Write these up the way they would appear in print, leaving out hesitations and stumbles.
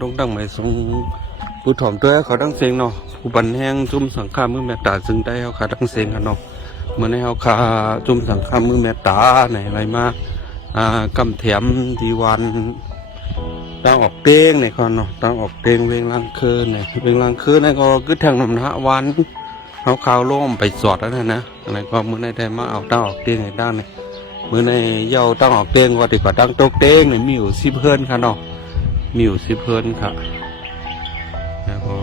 ดงดังไม่ทรงผู้ถ่อมตัวเขาดังเสียงเนาะผู้บันแห้งจุ่มสังฆามือแม่ตาจึงได้เขาขาดังเสียงกันเนาะเมื่อในเขาขาจุ่มสังฆามือแม่ตาไหนอะไรมากำเถียมดีวันตั้งออกเต้งในคอนเนาะตั้งออกเต้งเวงลังคืนเนี่ยเวงลังคืนนี่ก็กึศทางนำหน้าวันเขาข่าวล่มไปสอดแล้วนะอะไรก็เมื่อในได้มาเอาตั้งออกเต้งในด้านเนี่ยเมื่อในเย้าตั้งออกเต้งก็ดีกว่าตั้งโต๊ะเต้งเนี่ยมีอยู่10 เพื่อนค่ะเนาะมีอยู่10 เพื่อนค่ะแล้วก็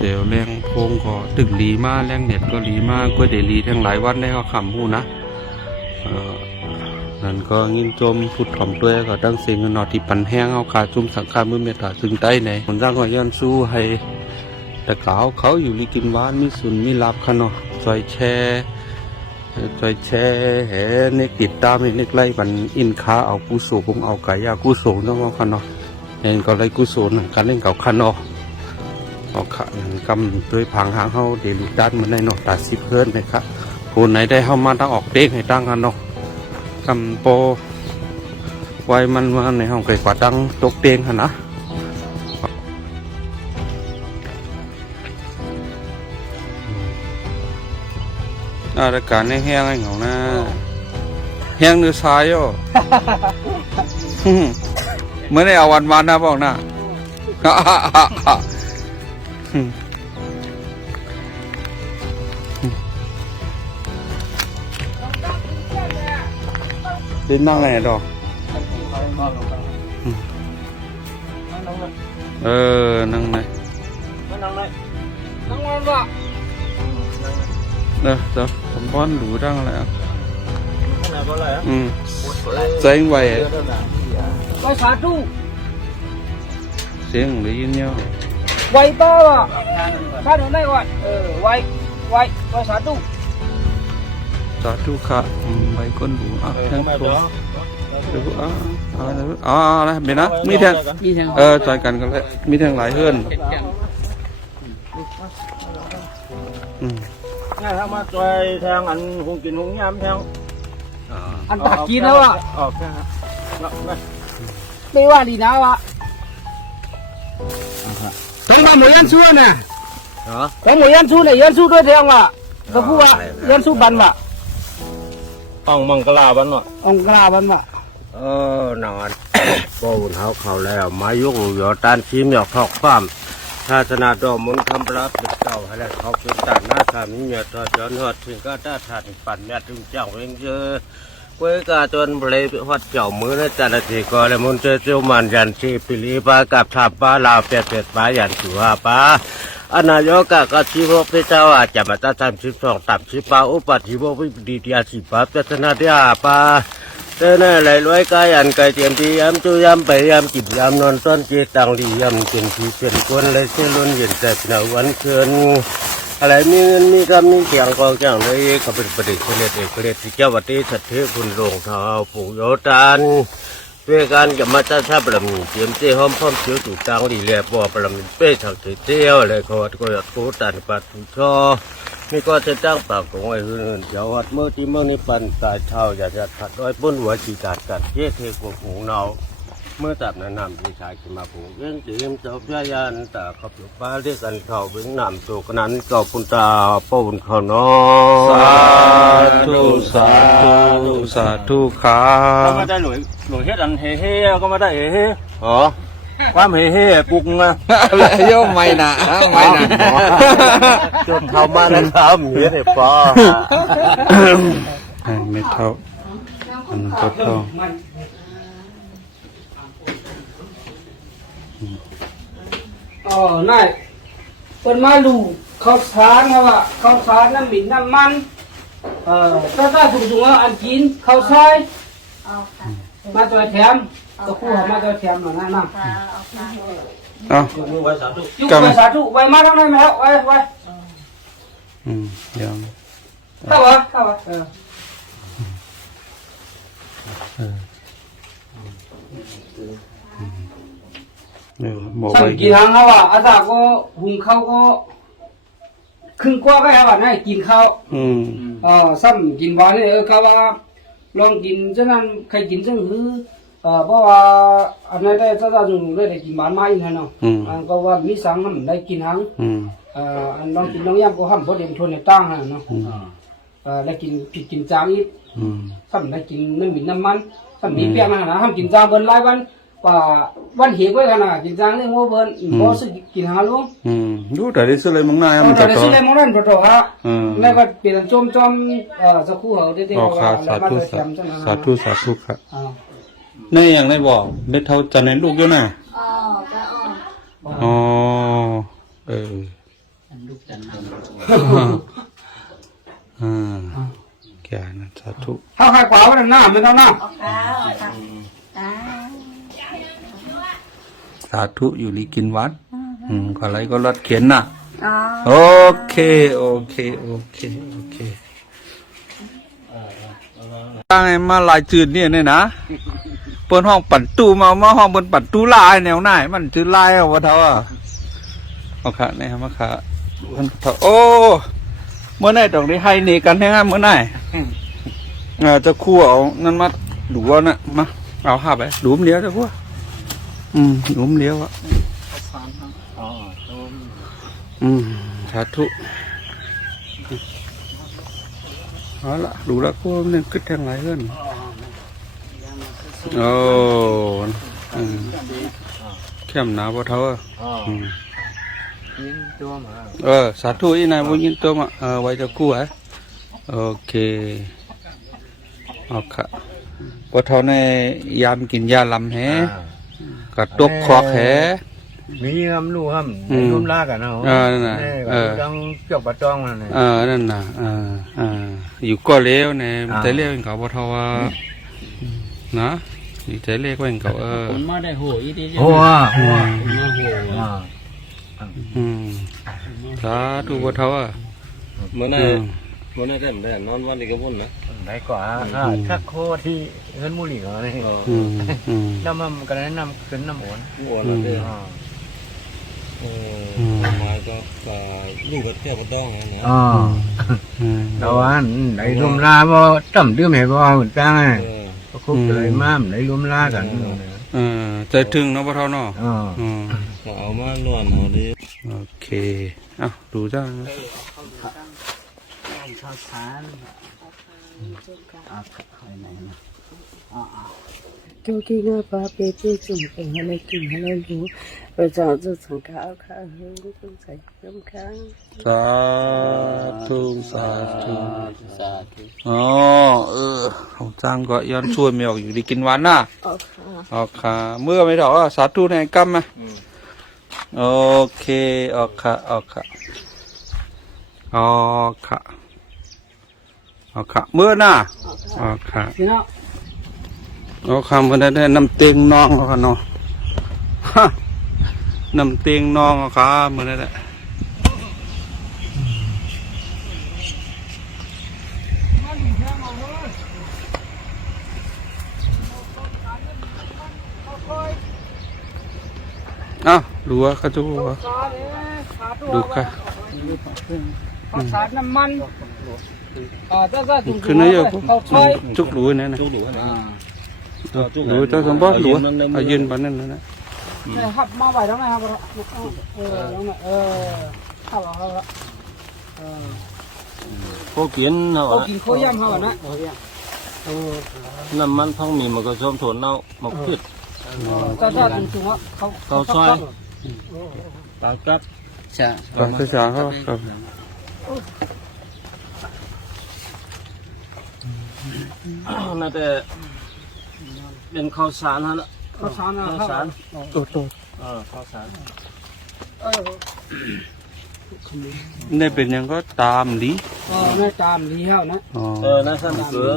เดี๋ยวแรงโพงก็ตึกลีมากแรงเน็ตก็ลีมากก็เดี๋ยวลีทั้งหลายวันได้เขาขำพูนะนั่นก็ยินจมพุทธถ่อมตัวก็ตั้งเสียงนอที่ปันแห้งเอาขาจุ่มสังฆามือเมตตาซึ่งใต้ในคนร่างก็ย้อนสู้ให้แต่เขาอยู่ลิกินวานมีสุนมีลับขนอจอยแช่แห่เนกติดตามเนกไล่บันอินค้าเอากุศลผมเอาไก่ยากุศลน้องขนอเห็นก็ไล่กุศลการเล่นเก่าขนอเอาขากำด้วยพังหางเขาเดลุด้านมันในนอตา10 เพื่อนเลยครับคนไหนได้เข้ามาตั้งออกเด้งให้ตั้งกันเนาะกำโปไว้มันมาในห้องไก่กว่าตั้งตกเตียงฮะนะรายการในแห้งไอ้เหงานะแห้งเนื้อซ้ายอ่ะเมื่อได้เอาวันนะบอกนะดินนั่งไงดอกนั่งไหนนั่งว่ะเดี๋ยวผมป้อนหรูดังอะไรอ่ะใจไหวไว้สาธุเสียงได้ยินเนาะไว้ต่อว่ะถ้าหนูไม่ไหวไว้สาธุค่ะใบก้นหรูทั้งตัวอะไรเบนะมีแทงจอยกันกันเลยมีแทงหลายเฮือนง่ายถ้ามาจอยแทงอันหงกินหงยำแทงอันตักกินแล้วอ่ะไม่ว่าดีนะวะต้องมาหมดยันสู้น่ะต้องหมดยันสู้เนี่ยยันสู้ด้วยแทงว่ะก็พูดว่ายันสู้บันว่ะองมังกลาบันวะองกลาบันว่ะนอนโป้นเขาแล้วมายุ่งหยอดตานชิมหยอกทอกความศาสนาดอมุนคำปราบเป็นเก่าให้แล้วเขาเป็นตัดหน้าสามีเมียทอดจนหอดถึงก็ได้ทานปั่นแม่ถึงเจ้าเองเจอเว้ยกาจนเลยหอดเจ้ามือในจันทร์ทีก็เลยมุนเจอเจ้ามันยันชีปิลีปากับทับปลาลาวเป็ดปลายันสัวปลาอนายกก็ชีวพระเจ้าอาจจะมาตั้ง32ตับ10 ปาอุปัติโภวิดียา10 ปาพัฒนาเดียปาเจ้าหน้าไหลรวยกายันไก่เตียมที่ยำจุยำไปยำจิบยำนอนต้นเกตังลียำเป็นที่เป็นคนเลยเชื่อล้นเย็นใจเป็นวันเชิญอะไรมีเงินมีคำมีเสียงกองจ้างเลยเขาเป็นประเด็นเล็ดที่เจ้าวัดที่สัตย์เทพุนโรงเท้าผูกโยตานเพื่อการกับมาตั้งท่าประมีเตรียมเจ้าห้อมพร้อมเชี่ยวถูกตังลีเลียบ่อประมีเป้ถักเที่ยวเลยเขาก็อยากกู้ตันปัดผู้ชอมีก็จะตั้งปากของไอ้หื่นเดี๋ยววัดเมื่อที่เมื่อนี้ปันตายเท่าอยากจะถัดด้วยปุ้นหัวจีกัดเทเทกหูเนาเมื่อตัดนำที่ชายขึ้นมาผูกเลี้ยงเตรียมเจ้าพระยานแต่ขับอยู่ป้าเรียกกันเขาเป็นนำตัวนั้นก็ปุณตาปูนเขาเนาะสาธุค่ะก็ไม่ได้หลุยเฮ็ดอันเฮ่ก็ไม่ได้เฮ่อ๋อความเฮ่ปุกนะแล้วโยมไม่นะจนเข้ามาแล้วครับเฮ็ดให้พอไม่เท่าก็เท่านายเป็นมาลูข้าวสารครับว่าข้าวสารน้ำบินน้ำมันถ้าสูงอันกินข้าวซอยมาตัวแถมก็คู่มาตัวแถมหน่อยนะยุกสาธุไว้มาทั้งนั้นแล้วไว้เดี๋ยวเข้าวะสั่งกินทางเขาว่าอาตาก็หุงข้าวก็ครึ่งกว่าก็ครับนะกินข้าวซ้ำกินบ้านนี่เขาว่าลองกินฉะนั้นใครกินจังหือ เพราะว่าอันนั้นได้ถ้าจุงได้กินหมาไม้นั่นเนาะอันก็ว่ามีสังมันได้กินหังอันน้องกินน้องย่ำก็ห้ามบ่เด่นทนในตั้งฮะเนาะได้กินผิดกินจางอีกซ้ำได้กินน้ำมินน้ำมันซ้ำมีเปียกนะห้ามกินจางเบิ้ลหลายวันว่าวันเหี่ยวไว้ขนาดกินจางนี่หัวเบิ้ลบ่สึกกินหาลุงดูแต่ได้ซื้ออะไรมึงนายมัน แต่ จะ ได้ ต่อ ซื้ออะไรมองนั่นต่อฮะแล้วก็เปลี่ยนจมสักครู่เหรอเดี๋ยวๆว่าแล้วมาจะแถมจังนะ สาธุครับในอย่างไรบอกเม็ดเท่าจันในลูกอยู่น่ะอ๋อลูกจันแก่นะสาธุ ถ้าใครกว่าวันหน้าไม่เท่าหน้าสาธุอยู่ลีกินวัดก็อะไรก็รถเขียนน่ะโอเคตั้งไงมาลายจืดเนี่ยนะเปิดห้องปั่นตู้มาห้องบนปั่นตู้ลายแนวไหนมันจืดลายเอาวะเท่าเอาค่ะนี่มาค่ะโอ้เมื่อไหร่ต้องได้ให้เนกันให้งานเมื่อไหร่จะคั่วเอานั่นมาดูว่านะมาเอาห้าไปดูมเลี้ยวจะคั่วดูมเลี้ยวอ่ะสาธุเอาละดูแล้วก็เนี่ยขึ้นทางไหนเพื่อนโอ้เข้มหนาพอเท่ายิงตัวมาสาธุอีนายบุญยินตัวมาไว้จะกู้โอเคเอาค่ะพอเท่าในยามกินยาลำแหกระตกคอแขมีคำรู้คำร่วมลากันเนาะนั่นน่ะต้องเกี่ยวกับจ้องนั่นนั่นน่ะอยู่ก็เลี้ยวเนี่ยแต่เลี้ยวเขาพอเท่าว่านะอยู่แต่เลี้ยวก็เขาคนมาได้โหอีดีโหสาธุพอเท่าเมื่อไหร่ได้นอนวันนี้ก็พุ่นนะไหนกว่าชักโคที่เงินมูหลีเหรอเนี่ยน้ำมันก็ได้น้ำขึ้นน้ำอ้วนเลยมาก็ลูกก็แค่บ่ต้องนะแต่ว่าในรวมลาบ่ต่ำดื่มให้บ่เหมือนกันก็คุกเลยมาในรวมลากันใจถึงเนาะพ่อเท่าเนาะเอามาล้วนเอาดิโอเคดูจ้าข้าวสาร就给我把别的种给下来，给下来卤，我早就从烤烤喝，我都在用烤。สาธุอ๋อเขาจ้างก็ย้อนช่วยไม่ออกอยู่ดีกินวันน่ะออกค่ะเมื่อไม่ถอสาธุในกรรมโอเคออกค่ะเมื่อน่ะออกค่ะเอาคำกันได้น้ำเตียงน้องเขาเนาะน้ำเตียงน้องเขาเหมือนนั่นแหละดูว่าเขาจะดูค่ะขาดน้ำมันคือเนื้อจุกหลูเนี่ยนะหลูจะสมบูรณ์หลูยืนบนนั่นนะครับมาไปแล้วไงครับโคกินเหรอกินโคย่ำเขานะน้ำมันท้องมีมันก็ชมโถนเน่าหมกพืชก็ชอบจริงๆว่าเขาซอยตากัดตอนเช้าเขาน่าจะเป็นข้าวสารฮะข้าวสารข้าวสารข้าวสารนี่เป็นยังก็ตามดีนี่ตามดีแล้วนะน่าสั่นเสือ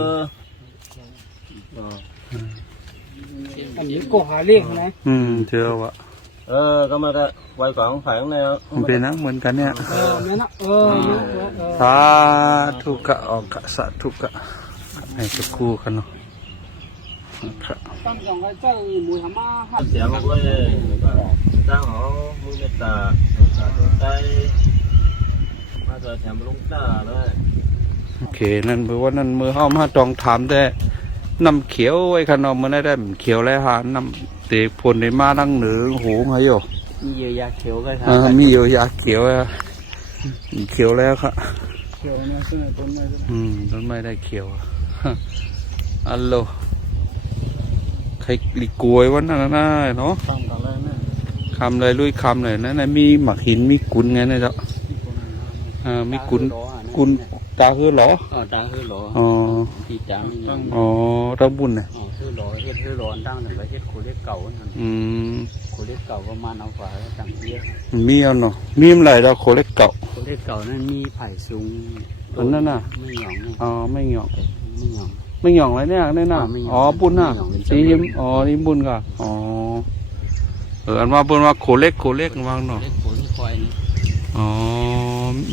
อันนี้ก็หาเลี้ยงนะเจอวะก็มาได้ไว้ก่อนฝ่ายข้างในเป็นนะเหมือนกันเนี่ยสาธุกะออกสาธุกะให้สักคู่กันเนาะตั้งสองไอ้เจ้าหมูหม่าเสียมาด้วยตั้งหอมือเมตตาสาธุใจมาจะแถมลุงตาเลยโอเคนั่นเมื่อวันนั้นมือห้ามาจองถามแต่ น้ำเขียวไอ้ขนมมันได้เขียวแล้วหาน้ำเตะพลในมาดังเหนือโหงไงโย มีเยอะยาเขียวก็ท มีอยู่ยาเขียวอะเขียวแล้วครับ เขียวเนี่ยซึ่งต้นไม้ ต้นไม้ได้เขียวอะอัลโหลใครลีกวยวันนั้นน่ะเนาะ ฟังกันเลยนะ คำเลยลุยคำเลยนั่นมีหมักหินมีกุนไงนะจ๊ะมีกุนตาคือเหรอ ตาคือหลอ อ๋อ ที่จางนี่ อ๋อต้องบุญเนี่ย คือหลอเฮ็ดคือหลอตั้งหนึ่งไปเฮ็ดโคเล็กเก่านั่น โคเล็กเก่าประมาณเอาฝาตั้งเยอะ มีเอาเนาะมีอะไรเราโคเล็กเก่า โคเล็กเก่านั้นมีไผ่สูง อันนั้นน่ะ ไม่หย่องนี่ อ๋อไม่หยอง ไม่หย่อง ไม่หยองอะไรเนี่ยนี่น่ะ ไม่หย่อง อ๋อบุญน่ะ ไม่หย่องเป็น นี่ จำเป็น อ๋อนี่บุญก่ะอ๋ออันว่าบุญว่าโคเล็กวางเนาะ เล็กโคเล็กควายนี่ อ๋อ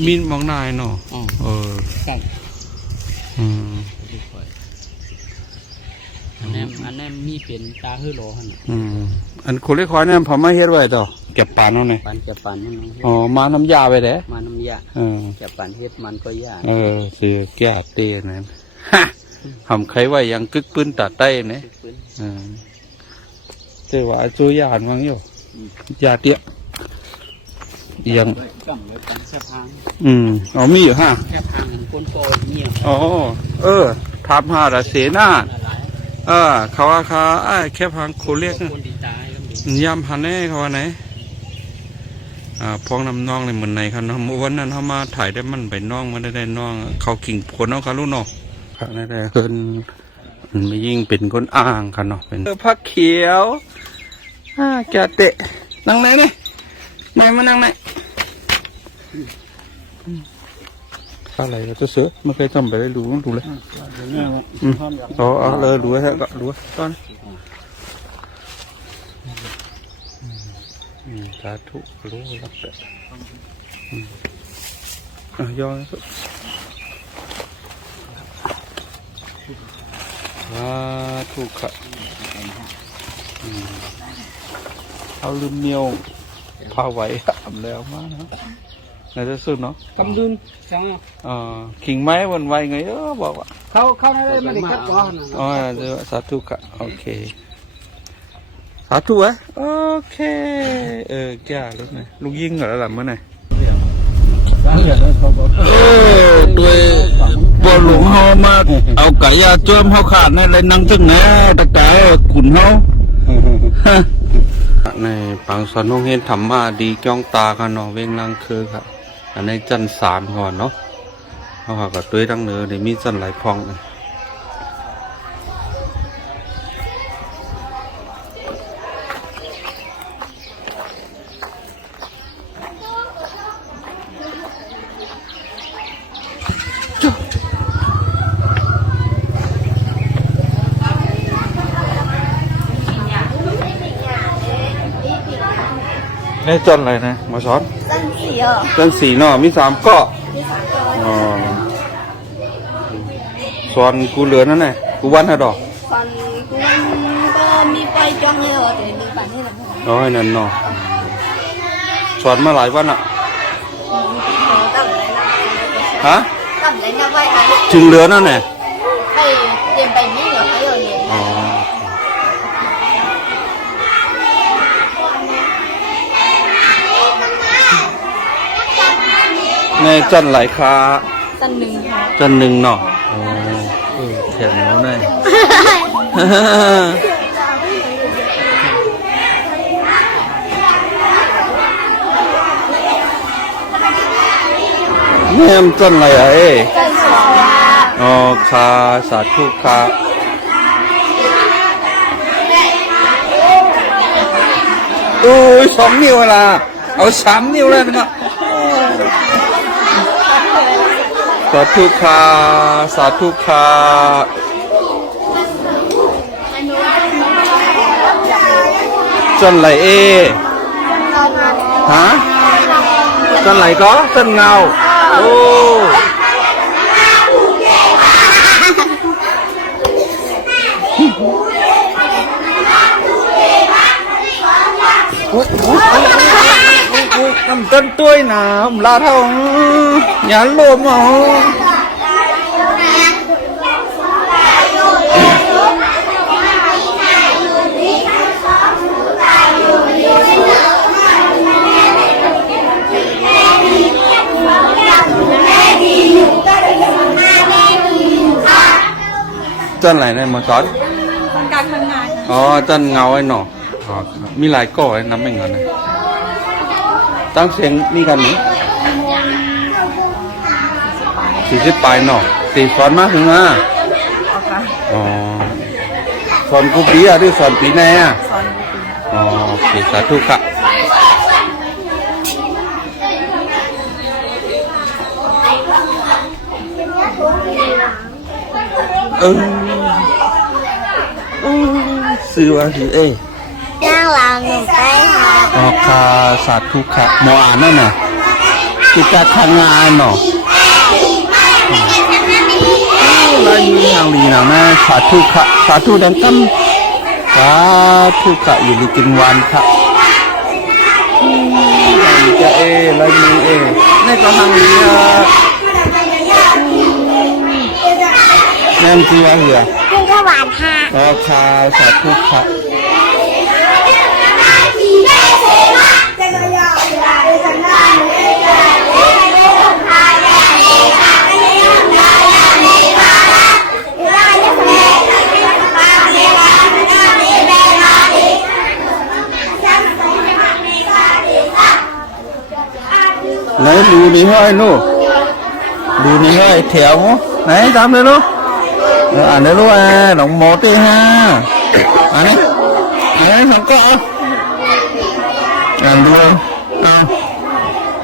มีนมองนายเนาะ อ๋อ ใช่ อืม เล็กควายอันนั้นมีเป็นตาคือหลอหั่น อันโคเล็กควายเนี่ยพอมาเฮ็ดไว้ต่อเก็บปานเอาเนี่ย ปันจะปันนั่น อ๋อมาน้ำยาไปเด้ มาน้ำยา เออ จะปันเฮ็ดมันก็ยาก สิแก้เต้นั่นทำใครไว้ยังกึกปืนตัดได้เนี่ยเจ้าว่าจูยานวังอยู่ยาเตี้ยยัง กำเลยปันแค่พัง อ๋อมีอยู่ฮะ แค่พังเห็นก้นโตเงียบ อ๋อทำหาดเสนา อะไร เขาว่าเขาแค่พังโคเรียก คนดีตายก็มี ยำพันแน่เขาว่าไหนพองน้ำน้องเลยเหมือนไหนครับเนาะเมื่อวันนั้นเขามาถ่ายได้มันไปน้องมาได้น้องเขากิ่งผลน้องเขาลูกเนาะครับได้เพิ่นไม่ยิ่งเป็นคนอ้างครับเนาะเป็นผักเขียวแกเตะนั่งไหนนี่ไหนมานั่งไหนอะไรก็เสือไม่เคยทำไปได้รู้ต้องดูเลยเอาเลยดูให้ก็ดูตอนสาธุรู้รับแต่ย้อนสุดถูกค่ะเอาลืมเนียวพาไหวทำแล้วมานะในที่สุดเนาะ กำดุนจัง ขิงไม้วันไวไงบอกว่า เขาในได้ไม่ได้คัดก้อน อ๋อเดี๋ยวสาธุค่ะโอเคสาธุไว้โอเคแก่แล้วไงลูกยิงเหรอล่ะเมื่อไหร่ด้วยบัวหลวงเฮามาเอาไก่ยาจ้วมเฮาขาดในอะไรนั่งตึ้งแน่ตะไก่ขุนเฮาในปังสอนน้องเห็นธรรมะดีจ้องตากันเนาะเวงลังคือครับอันในจันสามก่อนเนาะเขาหากับด้วยดังเนื้อเดี๋ยวมีจันไหลพองเลยนี่จันอะไรนะมาสอน จันสีอ่ะ จันสีเนาะมีสามเกาะ มีสามตัว อ๋อส่วนกูเหลือนั่นไงกูวันฮะดอก ฟันกูก็มีไปจ้องเลยเหรอแต่มีปันให้หลัง อ๋อไอ้นั่นเนาะสอนมาหลายวันอ่ะ ต่ำเลยนะ ฮะ ต่ำเลยนะไว้ค่ะ ถึงเหลือนั่นไง ไปเรียนไปนี่เหรอเขาเรียน อ๋อในจันหลายคา จันหนึ่งค่ะ จันหนึ่งเนาะอ๋อแข็งแล้วไง แม่มจันอะไรอ่ะจันสองค่ะ อ๋อคาสาธุคาอุ้ย2 นิ้วละเอา3 นิ้วเลยนะสาธุคาสาธุคาจันไหลฮะจันไหลก็จันเงาโอ้น้ำต้นต้วยน้ำลาทองหยาลมเอา จันไหนในมาสอน คนการทำงาน อ๋อจันเงาไอ้หนออ๋อครับมีหลายก่อไอ้น้ำไม่เงินนะตั้งเสียงมีกันนี้40ปลายหนอตีสอนมากถึงอ่ะอ๋อสอนกูปีอ่ะหรือสอนปีไหนอ่ะอ๋อโอเคสาธุค่ะซื้อว่าสิเอ้ ย่างลางหนึ่งไปค่ะ อ๋อคาสาธุค่ะหมออ่านนั่นน่ะกิจการทางงานเนาะลายมือทางลีนะแม่สาธุค่ะสาธุดังตั้มสาธุค่ะอยู่ดีกินวันค่ะจะเอลายมือเอนี่ก็ทางลีอ่ะแม่จีว่าเหือ ขึ้นก็หวานค่ะ อ๋อคาสาธุค่ะไหนดูนี่ห้อยนู่ดูนี่ห้อยแถวไหนตามเลยลูกอ่านได้ลูกอ่ะหลงโมตีฮะอันนี้สองก็อ่านดู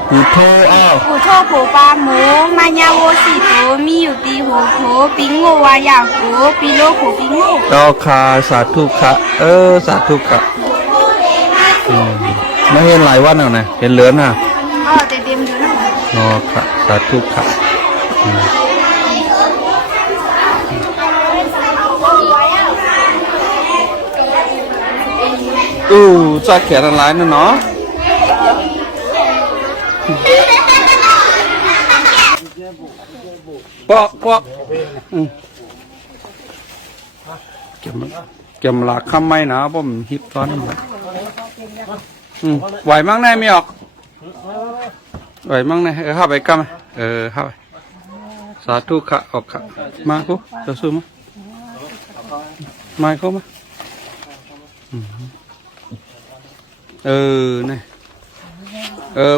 หูโทอ้าว ผู้โชคผู้ปาหมูมายาโวสีโตมีอยู่ตีหูโถปิงโงวายาหูปีโลหูปิงโง ต่อคาสาธุค่ะสาธุค่ะไม่เห็นหลายวันแล้วนะเห็นเหลือนอ่ะ เต็มอยู่นะ อ๋อค่ะสาธุค่ะจะเขียนอะไรนะเนาะปอกเก็บหลักคำไม่นะผมฮิตตอนนั้นไหวมั้งแน่ไม่ออกไหวมั้งแน่เข้าไปกันเข้าไปสาธุค่ะออกค่ะมาคุจะสู้มาเข้ามานี่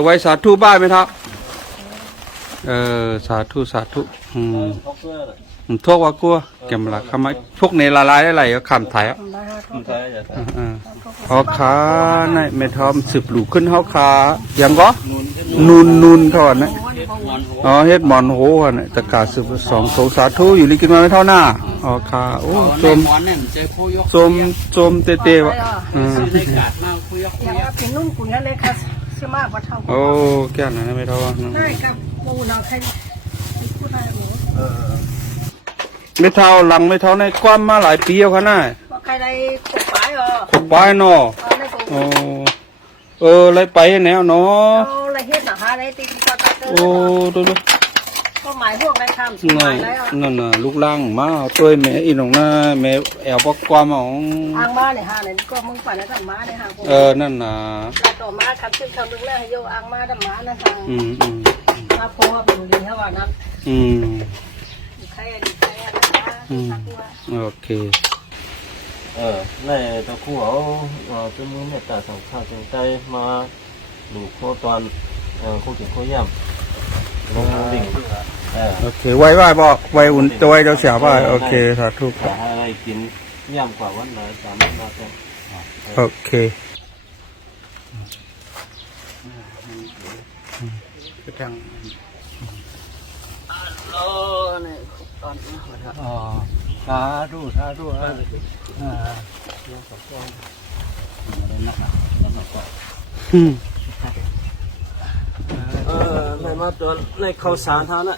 ไว้สาธุบ้านไหมครับสาธุทั่วว่ากลัวเก็บหลักคำไม่พวกในละลายอะไรก็คำไทยอ่ะเขาขาในเมทอมสืบหลูขึ้นเขาขายังก็นูนเท่านั้นอ๋อเฮ็ดหมอนโหเนี่ยตะกาสืบ2โถสาธุอยู่ลิกินมาไม่เท่าหน้าอ๋อขาโอ้จมเตะวะเป็นนุ่มกุญแจเลยค่ะเชื่อมากว่าเท่า โอ้แก่นะไม่เท่าว่า ได้ครับปูเราใครพูดได้หนู ไม่เท่าหลังไม่เท่าในความมาหลายปีแล้วค่ะน่ะ ว่าใครได้ขบป้ายเหรอ ขบป้ายเนาะ ได้ขบ อะไรไปแนวเนาะ เอาอะไรเฮ็ดหนาฮะได้ตีตาตาเตอ โอ้ดู ก็หมายพวกได้ทำสมัยแล้ว นั่นน่ะลูกล่างมาตัวแม่อีน้องน่ะแม่แอวปกความของ ทางมาเนี่ยฮะเนี่ยก็มึงฝันนะทางมาเนี่ยฮะ นั่นน่ะ ต่อมาครับซึ่งทำดึงแรกให้โยอ่างมาดำมานะทาง มาโพว่าเป็นดีเท่าว่านั้นใครนะโอเค ในตะคู่เขาจะมือเมตตาสังฆาจังใจมาดูโคตอนโคกินโคย่ำลงดิ่งโอเคไว้บอกไว้อุ่นตัวไว้เจ้าเสียบ่โอเคสาธุครับ ให้กินย่ำกว่าวันไหนสามารถมาเป็น โอเคไปทางสาธุในมาตัวในข้าวสารเท่านั้น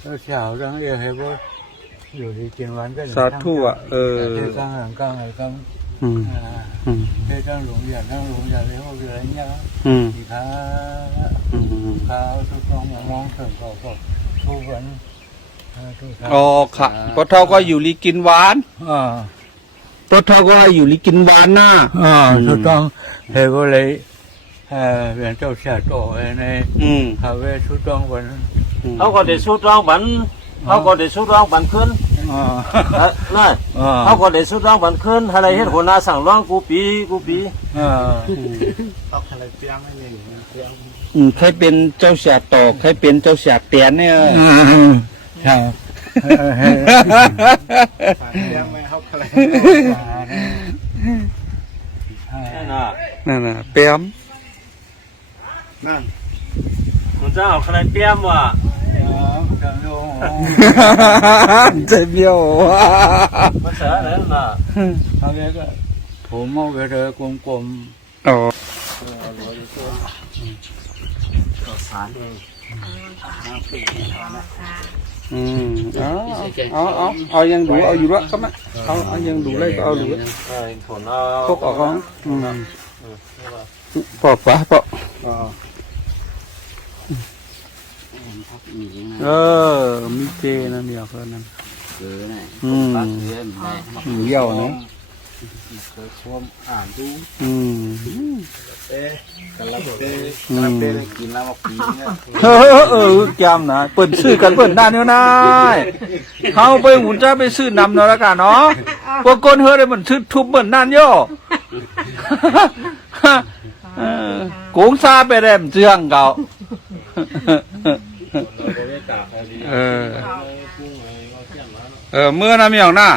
แล้วเช้าตั้งเอให้บ่อยู่ที่กินวันก็ สาธุอ่ะตั้งหลังกลางอะไรตั้งให้ตั้งหลงอย่างเลยว่าคืออะไรเนี่ยที่ขาทุกต้องมองถึงก็ทุกวัน อ๋อค่ะปะเท่าก็อยู่ลีกินหวานปะเท่าก็อยู่ลีกินหวานน่ะทุกต้องเฮ้ก็เลยเป็นเจ้าชายโตในคาเฟ่ทุกต้องวัน เขาก็จะสู้ต้องบัน เขาก็ได้สุดร้องบันขึ้นนั่นเขาก็ได้สุดร้องบันขึ้นอะไรเฮ็ดหัวหน้าสั่งร้องกูปีใครเป็นเจ้าเสียตอกใครเป็นเจ้าเสียเตียนเนี่ย ครับ นั่นน่ะเปียม คุณเจ้าใครเปี้ยมวะ เจ็บเดียว ภาษาอะไรน่ะ เขาเรียกผมมองไปเธอกลม อ๋อเอายังดูเอาอยู่ละก็มาเอายังดูเลยก็เอาดู ผลเอา พวกออกของปอกปะปอกมีเจนั่นเดียวเพื่อนนั่นเยี่ยวเนาะแกมนะเปิดซื้อกันเปิดด้านเนี้ยนายเขาไปหุ่นจ้าไปซื้อนำเนาะละกันเนาะพวกคนเฮ้ยมันซื้อทุบเหมือนนั่นโย่โกงซาไปแรมเจืองเก่าเมื่อน้ำอย่างน่ะ